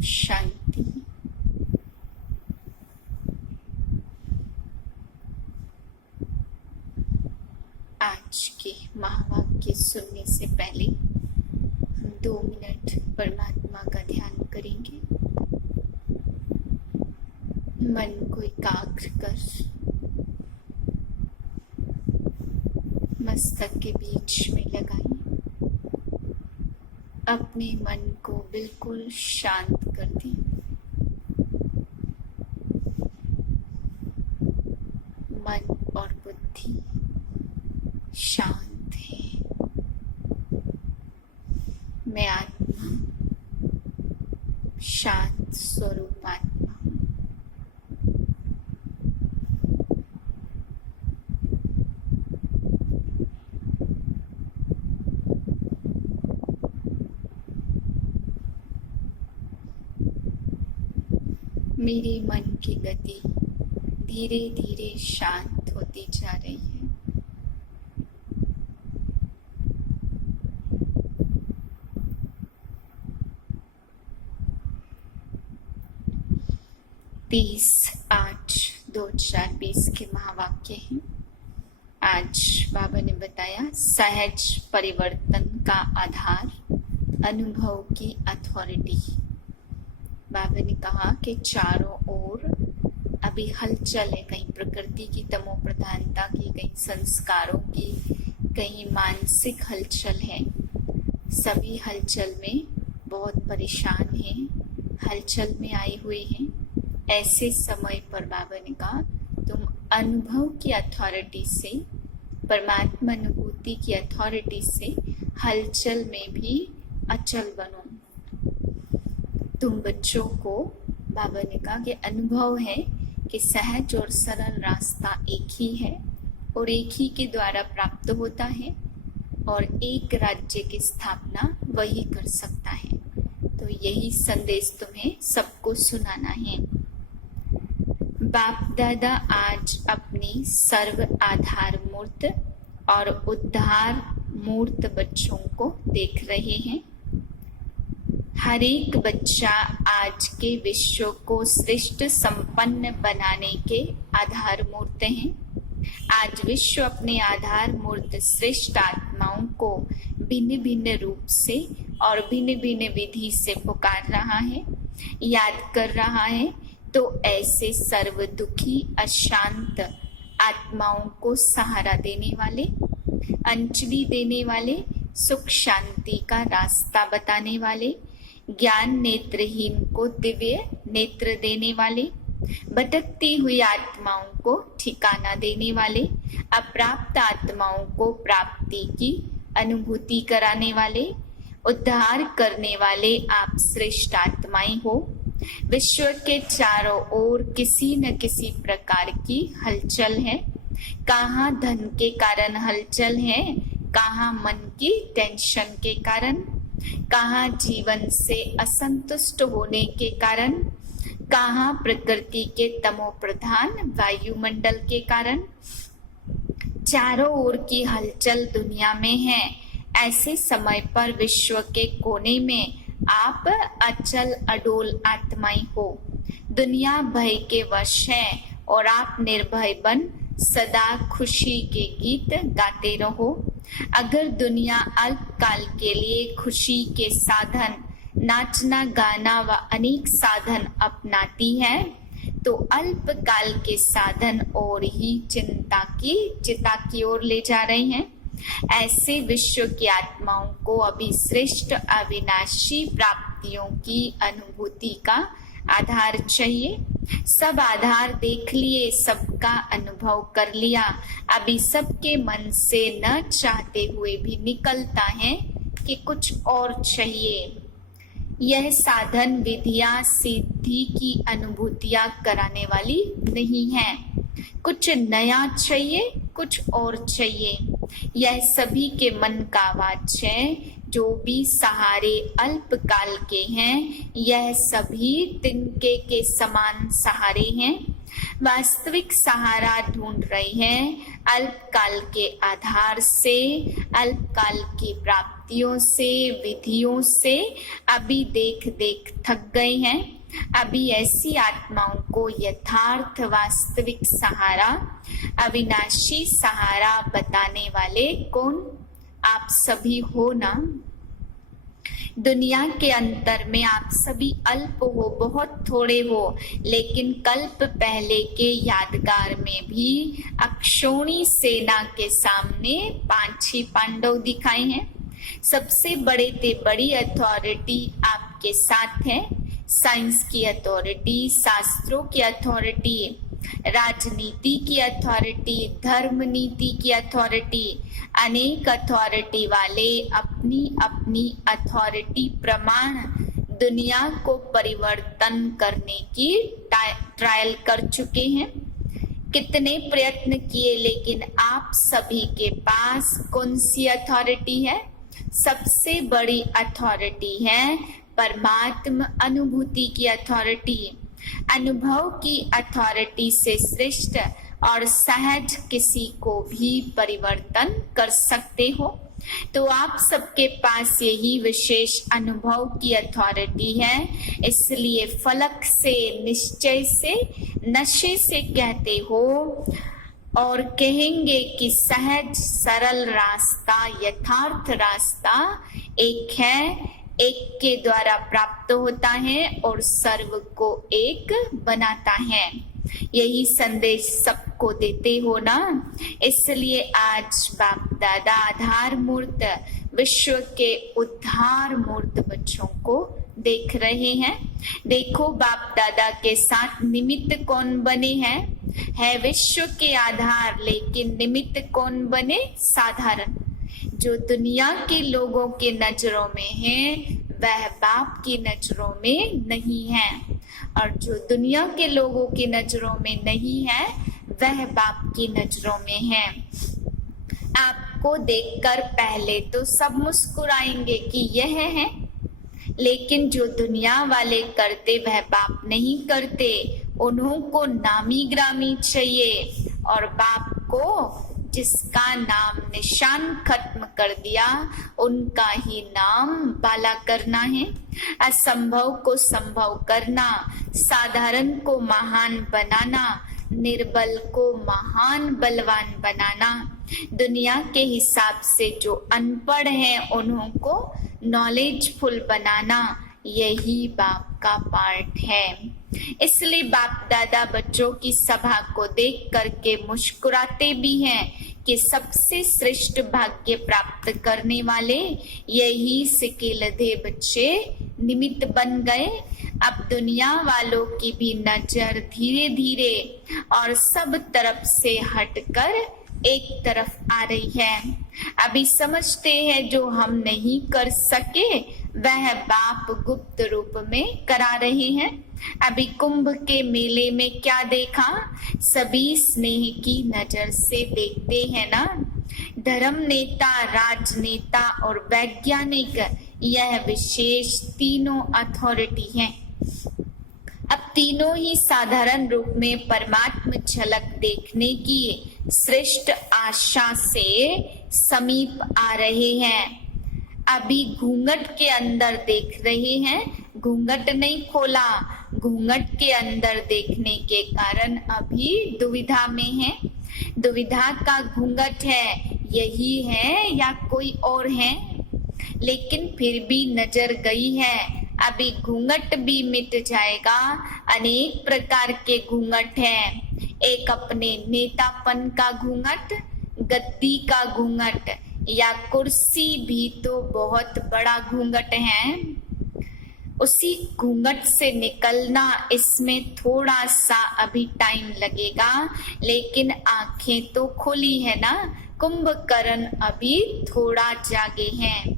शांति। आज के महावाक्य सुनने से पहले हम 2 मिनट परमात्मा का ध्यान करेंगे। मन को एकाग्र कर मस्तक के बीच में लगाएं। अपने मन को बिल्कुल शांत कर दें। मन और बुद्धि शांत है। मैं आत्मा, शांत स्वरूप आत्मा हूँ। मेरे मन की गति धीरे धीरे शांत होती जा रही है। तीस 8/2020 के महावाक्य हैं। आज बाबा ने बताया सहज परिवर्तन का आधार अनुभव की अथॉरिटी। बाबा ने कहा कि चारों ओर अभी हलचल है, कहीं प्रकृति की तमो प्रधानता की, कहीं संस्कारों की, कहीं मानसिक हलचल है। सभी हलचल में बहुत परेशान हैं, हलचल में आए हुए हैं। ऐसे समय पर बाबा ने कहा तुम अनुभव की अथॉरिटी से, परमात्मा अनुभूति की अथॉरिटी से हलचल में भी अचल बनो। तुम बच्चों को बाबा ने कहा कि अनुभव है कि सहज और सरल रास्ता एक ही है और एक ही के द्वारा प्राप्त होता है और एक राज्य की स्थापना वही कर सकता है। तो यही संदेश तुम्हें सबको सुनाना है। बाप दादा आज अपनी सर्व आधार मूर्त और उद्धार मूर्त बच्चों को देख रहे हैं। हर एक बच्चा आज के विश्व को श्रेष्ठ संपन्न बनाने के आधार मूर्त हैं। आज विश्व अपने आधार मूर्त श्रेष्ठ आत्माओं को भिन्न भिन्न रूप से और भिन्न भिन्न विधि से पुकार रहा है, याद कर रहा है। तो ऐसे सर्व दुखी अशांत आत्माओं को सहारा देने वाले, अंजलि देने वाले, सुख शांति का रास्ता बताने वाले, ज्ञान नेत्रहीन को दिव्य नेत्र देने वाले, भटकती हुई आत्माओं को ठिकाना देने वाले, अप्राप्त आत्माओं को प्राप्ति की अनुभूति कराने वाले, उद्धार करने वाले आप श्रेष्ठ आत्माएं हो। विश्व के चारों ओर किसी न किसी प्रकार की हलचल है। कहाँ धन के कारण हलचल है, कहाँ मन की टेंशन के कारण, कहाँ जीवन से असंतुष्ट होने के कारण, कहाँ प्रकृति के तमो प्रधान वायुमंडल के कारण। चारों ओर की हलचल दुनिया में है। ऐसे समय पर विश्व के कोने में आप अचल अडोल आत्माएं हो। दुनिया भय के वश है और आप निर्भय बन सदा खुशी के गीत गाते रहो। अगर दुनिया अल्पकाल के लिए खुशी के साधन, नाचना गाना व अनेक साधन अपनाती है तो अल्पकाल के साधन और ही चिता की ओर ले जा रहे हैं। ऐसे विश्व की आत्माओं को अभी श्रेष्ठ अविनाशी प्राप्तियों की अनुभूति का आधार चाहिए। सब आधार देख लिए, सबका अनुभव कर लिया। अभी सबके मन से न चाहते हुए भी निकलता है कि कुछ और चाहिए। यह साधन विधियां सिद्धि की अनुभूतियां कराने वाली नहीं है। कुछ नया चाहिए, कुछ और चाहिए। यह सभी के मन का वाच है। जो भी सहारे अल्पकाल के हैं, यह सभी तिनके के समान सहारे हैं। वास्तविक सहारा ढूंढ रहे हैं। अल्पकाल के आधार से अल्पकाल की प्राप्ति रीतियों से, विधियों से अभी देख देख थक गए हैं। अभी ऐसी आत्माओं को यथार्थ वास्तविक सहारा, अविनाशी सहारा बताने वाले कौन? आप सभी हो ना। दुनिया के अंतर में आप सभी अल्प हो, बहुत थोड़े हो, लेकिन कल्प पहले के यादगार में भी अक्षौणी सेना के सामने 5 पांडव दिखाए हैं। सबसे बड़े से बड़ी अथॉरिटी आपके साथ है। साइंस की अथॉरिटी, शास्त्रों की अथॉरिटी, राजनीति की अथॉरिटी, धर्म नीति की अथॉरिटी, अनेक अथॉरिटी वाले अपनी अपनी अथॉरिटी प्रमाण दुनिया को परिवर्तन करने की ट्रायल कर चुके हैं। कितने प्रयत्न किए, लेकिन आप सभी के पास कौन सी अथॉरिटी है? सबसे बड़ी अथॉरिटी है परमात्म अनुभूति की अथॉरिटी। अनुभव की अथॉरिटी से श्रेष्ठ और सहज किसी को भी परिवर्तन कर सकते हो। तो आप सबके पास यही विशेष अनुभव की अथॉरिटी है। इसलिए फलक से, निश्चय से, नशे से कहते हो और कहेंगे कि सहज सरल रास्ता, यथार्थ रास्ता एक है, एक के द्वारा प्राप्त होता है और सर्व को एक बनाता है। यही संदेश सबको देते हो ना। इसलिए आज बाप दादा आधार मूर्त, विश्व के उद्धार मूर्त बच्चों को देख रहे हैं। देखो बाप दादा के साथ निमित्त कौन बने हैं? है विश्व के आधार, लेकिन निमित्त कौन बने? साधारण। जो दुनिया के लोगों के नजरों में है वह बाप की नजरों में नहीं है, और जो दुनिया के लोगों की नजरों में नहीं है वह बाप की नजरों में है। आपको देखकर पहले तो सब मुस्कुराएंगे कि यह है, लेकिन जो दुनिया वाले करते वह बाप नहीं करते। उन्हों को नामी ग्रामी चाहिए, और बाप को जिसका नाम निशान खत्म कर दिया उनका ही नाम बाला करना है। असंभव को संभव करना, साधारण को महान बनाना, निर्बल को महान बलवान बनाना। दुनिया के हिसाब से जो अनपढ़ हैं उन्हों को नॉलेजफुल बनाना, यही बाप का पार्ट है। इसलिए बाप दादा बच्चों की सभा को देख करके मुस्कुराते भी हैं कि सबसे श्रेष्ठ भाग्य प्राप्त करने वाले यही सिकिलधे बच्चे निमित्त बन गए। अब दुनिया वालों की भी नजर धीरे धीरे और सब तरफ से हटकर एक तरफ आ रही है। अभी समझते हैं जो हम नहीं कर सके वह बाप गुप्त रूप में करा रहे हैं। अभी कुंभ के मेले में क्या देखा? सभी स्नेह की नजर से देखते हैं ना। धर्म नेता, राजनेता और वैज्ञानिक, यह विशेष तीनों अथॉरिटी हैं। अब तीनों ही साधारण रूप में परमात्मा झलक देखने की श्रेष्ठ आशा से समीप आ रहे हैं। अभी घूंघट के अंदर देख रहे हैं, घूंघट नहीं खोला। घूंघट के अंदर देखने के कारण अभी दुविधा में है। दुविधा का घूंघट है, यही है या कोई और है, लेकिन फिर भी नजर गई है। अभी घूंघट भी मिट जाएगा। अनेक प्रकार के घूंघट हैं। एक अपने नेतापन का घूंघट, गद्दी का घूंघट, या कुर्सी भी तो बहुत बड़ा घूंघट है। उसी घूंघट से निकलना, इसमें थोड़ा सा अभी टाइम लगेगा, लेकिन आंखें तो खुली है ना। कुंभकर्ण अभी थोड़ा जागे हैं।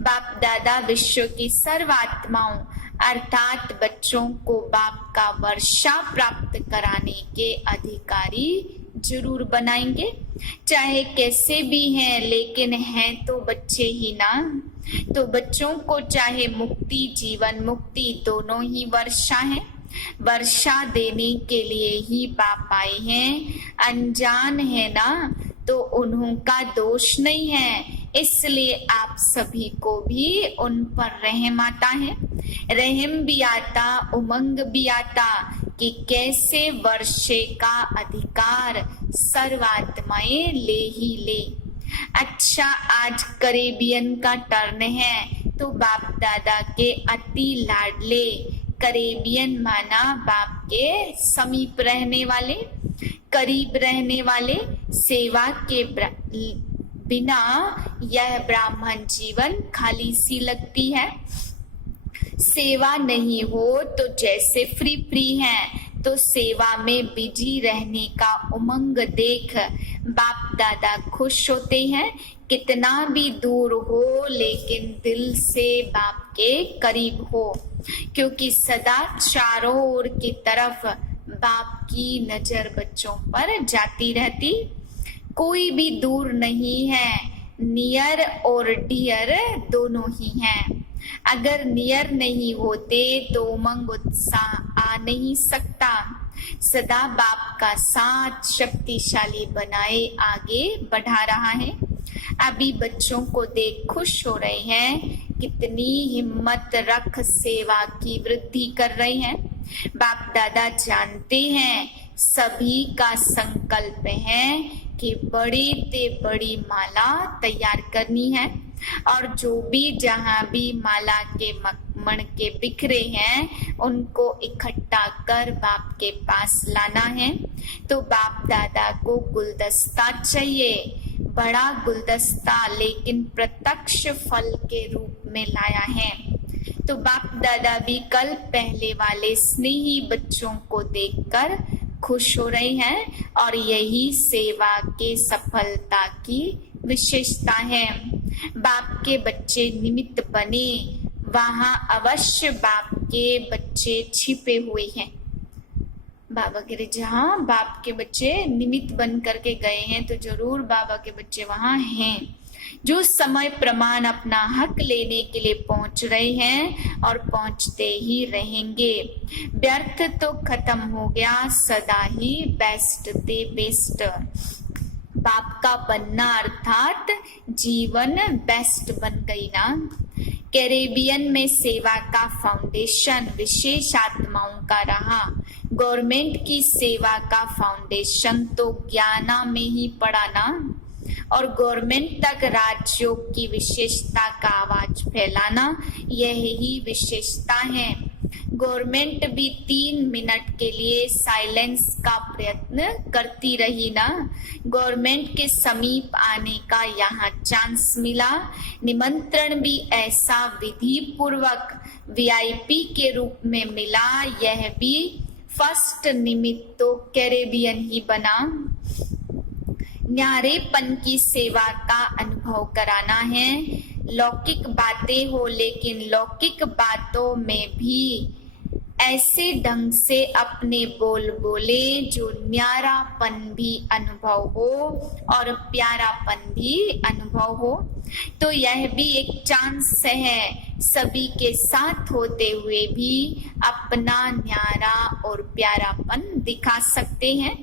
बाप दादा विश्व की सर्वात्माओं अर्थात बच्चों को बाप का वर्षा प्राप्त कराने के अधिकारी जरूर बनाएंगे। चाहे कैसे भी हैं, लेकिन हैं तो बच्चे ही ना। तो बच्चों को चाहे मुक्ति, जीवन मुक्ति दोनों ही वर्षा है। वर्षा देने के लिए ही बाप आए हैं। अनजान है ना, तो उन्हों का दोष नहीं है। इसलिए आप सभी को भी उन पर रहम आता है। रहम भी आता, उमंग भी आता कि कैसे वर्षे का अधिकार सर्वात्माएं ले ही ले। अच्छा, आज करेबियन का टर्न है, तो बाप दादा के अति लाडले करेबियन माना बाप के समीप रहने वाले, करीब रहने वाले। सेवा के बिना यह ब्राह्मण जीवन खाली सी लगती है। सेवा नहीं हो तो जैसे फ्री फ्री हैं, तो सेवा में बिजी रहने का उमंग देख बाप दादा खुश होते हैं। कितना भी दूर हो लेकिन दिल से बाप के करीब हो, क्योंकि सदा चारों ओर की तरफ बाप की नजर बच्चों पर जाती रहती। कोई भी दूर नहीं है, नियर और डियर दोनों ही हैं। अगर नियर नहीं होते तो उमंग उत्साह आ नहीं सकता। सदा बाप का साथ शक्तिशाली बनाए आगे बढ़ा रहा है। अभी बच्चों को देख खुश हो रहे हैं, कितनी हिम्मत रख सेवा की वृद्धि कर रहे हैं। बाप दादा जानते हैं सभी का संकल्प है कि बड़ी से बड़ी माला तैयार करनी है, और जो भी जहाँ भी माला के मणके बिखरे हैं उनको इकट्ठा कर बाप के पास लाना है। तो बाप दादा को गुलदस्ता चाहिए, बड़ा गुलदस्ता, लेकिन प्रत्यक्ष फल के रूप में लाया है। तो बाप दादा भी कल पहले वाले स्नेही बच्चों को देखकर खुश हो रहे हैं, और यही सेवा के सफलता की विशेषता है। बाप के बच्चे निमित्त बने, वहां अवश्य बाप के बच्चे छिपे हुए हैं। बाबा कह रहे जहाँ बाप के बच्चे निमित्त बन करके गए हैं तो जरूर बाबा के बच्चे वहां हैं, जो समय प्रमाण अपना हक लेने के लिए पहुंच रहे हैं और पहुंचते ही रहेंगे। व्यर्थ तो खत्म हो गया, सदा ही बेस्ट ते बेस्ट। बाप का बनना अर्थात जीवन बेस्ट बन गई ना। कैरेबियन में सेवा का फाउंडेशन विशेष आत्माओं का रहा। गवर्नमेंट की सेवा का फाउंडेशन तो ज्ञाना में ही पड़ा ना, और गवर्नमेंट तक राजयोग की विशेषता का आवाज फैलाना, यही विशेषता है। गवर्नमेंट भी 3 मिनट के लिए साइलेंस का प्रयत्न करती रही ना। गवर्नमेंट के समीप आने का यहाँ चांस मिला। निमंत्रण भी ऐसा विधि पूर्वक वीआईपी के रूप में मिला। यह भी फर्स्ट निमित्त तो कैरेबियन ही बना। न्यारेपन की सेवा का अनुभव कराना है। लौकिक बातें हो, लेकिन लौकिक बातों में भी ऐसे ढंग से अपने बोल बोले जो न्यारापन भी अनुभव हो और प्यारापन भी अनुभव हो। तो यह भी एक चांस है, सभी के साथ होते हुए भी अपना न्यारा और प्यारापन दिखा सकते हैं।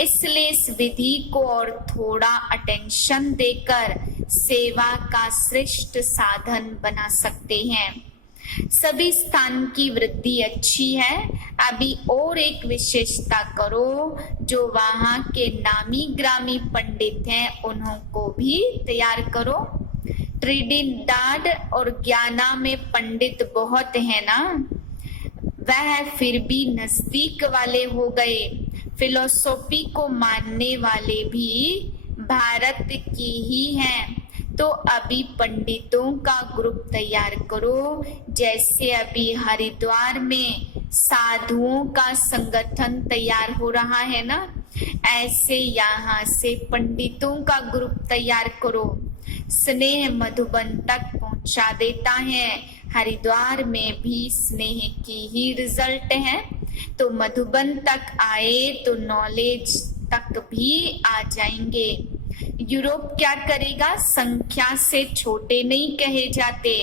इसलिए इस विधि को और थोड़ा अटेंशन देकर सेवा का श्रेष्ठ साधन बना सकते हैं। सभी स्थान की वृद्धि अच्छी है। अभी और एक विशेषता करो, जो वहाँ के नामी ग्रामी पंडित हैं उन्हों को भी तैयार करो। ट्रिनिडाद और ज्ञाना में पंडित बहुत है ना, वह फिर भी नजदीक वाले हो गए। फिलोसॉफी को मानने वाले भी भारत की ही हैं। तो अभी पंडितों का ग्रुप तैयार करो, जैसे अभी हरिद्वार में साधुओं का संगठन तैयार हो रहा है ना, ऐसे यहाँ से पंडितों का ग्रुप तैयार करो। स्नेह मधुबन तक पहुंचा देता है। हरिद्वार में भी स्नेह की ही रिजल्ट है, तो मधुबन तक आए तो नॉलेज तक भी आ जाएंगे। यूरोप क्या करेगा? संख्या से छोटे नहीं कहे जाते।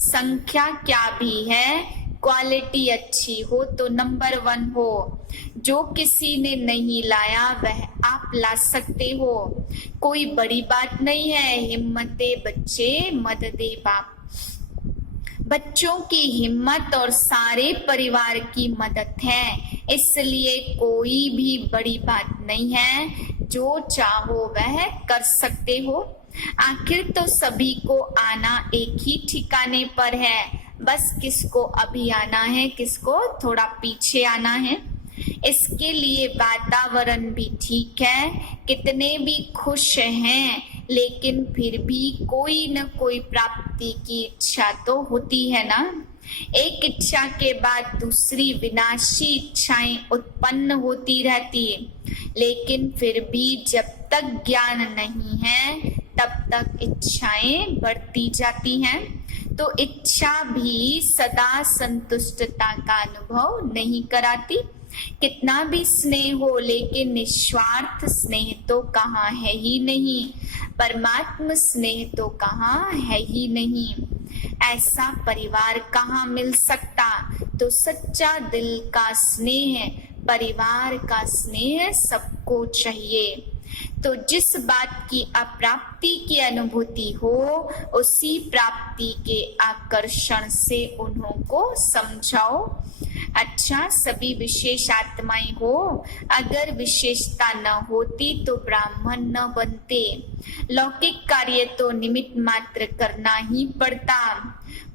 संख्या क्या भी है, क्वालिटी अच्छी हो तो नंबर 1 हो। जो किसी ने नहीं लाया वह आप ला सकते हो। कोई बड़ी बात नहीं है। हिम्मते बच्चे मददे बाप। बच्चों की हिम्मत और सारे परिवार की मदद है, इसलिए कोई भी बड़ी बात नहीं है। जो चाहो वह कर सकते हो। आखिर तो सभी को आना एक ही ठिकाने पर है, बस किसको अभी आना है, किसको थोड़ा पीछे आना है। इसके लिए वातावरण भी ठीक है। कितने भी खुश हैं, लेकिन फिर भी कोई न कोई प्राप्ति की इच्छा तो होती है ना। एक इच्छा के बाद दूसरी विनाशी इच्छाएं उत्पन्न होती रहती है, लेकिन फिर भी जब तक ज्ञान नहीं है तब तक इच्छाएं बढ़ती जाती हैं। तो इच्छा भी सदा संतुष्टता का अनुभव नहीं कराती। कितना भी स्नेह हो, लेकिन निस्वार्थ स्नेह तो कहाँ है ही नहीं। परमात्म स्नेह तो कहाँ है ही नहीं। ऐसा परिवार कहाँ मिल सकता। तो सच्चा दिल का स्नेह, परिवार का स्नेह सबको चाहिए। तो जिस बात की अप्राप्ति की अनुभूति हो, उसी प्राप्ति के आकर्षण से उन्हों को समझाओ। अच्छा, सभी विशेष आत्माएं हो, अगर विशेषता न होती तो ब्राह्मण न बनते। लौकिक कार्य तो निमित्त मात्र करना ही पड़ता,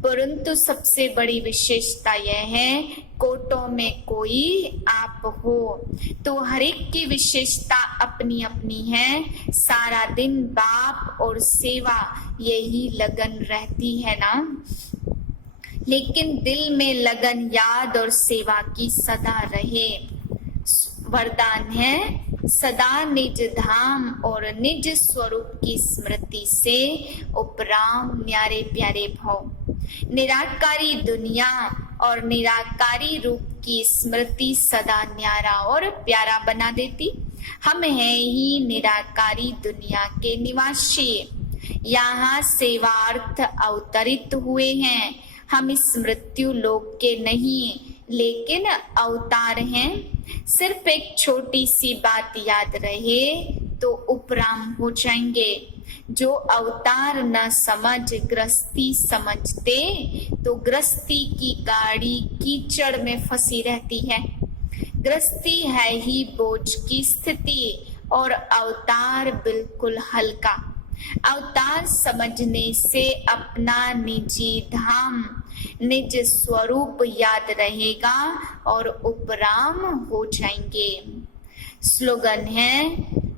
परंतु सबसे बड़ी विशेषता यह है कोटों में कोई आप हो। तो हर एक की विशेषता अपनी अपनी है। सारा दिन बाप और सेवा यही लगन रहती है ना, लेकिन दिल में लगन याद और सेवा की सदा रहे। वरदान है सदा निज धाम और निज स्वरूप की स्मृति से उपराम न्यारे प्यारे भव। निराकारी दुनिया और निराकारी रूप की स्मृति सदा न्यारा और प्यारा बना देती। हम हैं ही निराकारी दुनिया के निवासी, यहाँ सेवार्थ अवतरित हुए हैं। हम इस मृत्यु लोक के नहीं, लेकिन अवतार हैं। सिर्फ एक छोटी सी बात याद रहे तो उपराम हो जाएंगे। जो अवतार न समझ गृहस्थी समझते, तो गृहस्थी की गाड़ी कीचड़ में फंसी रहती है। गृहस्थी है ही बोझ की स्थिति और अवतार बिल्कुल हल्का। अवतार समझने से अपना निजी धाम, निज स्वरूप याद रहेगा और उपराम हो जाएंगे। स्लोगन है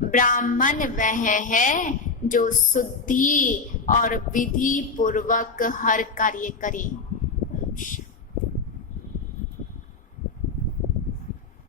ब्राह्मण वह है जो शुद्धि और विधि पूर्वक हर कार्य करे।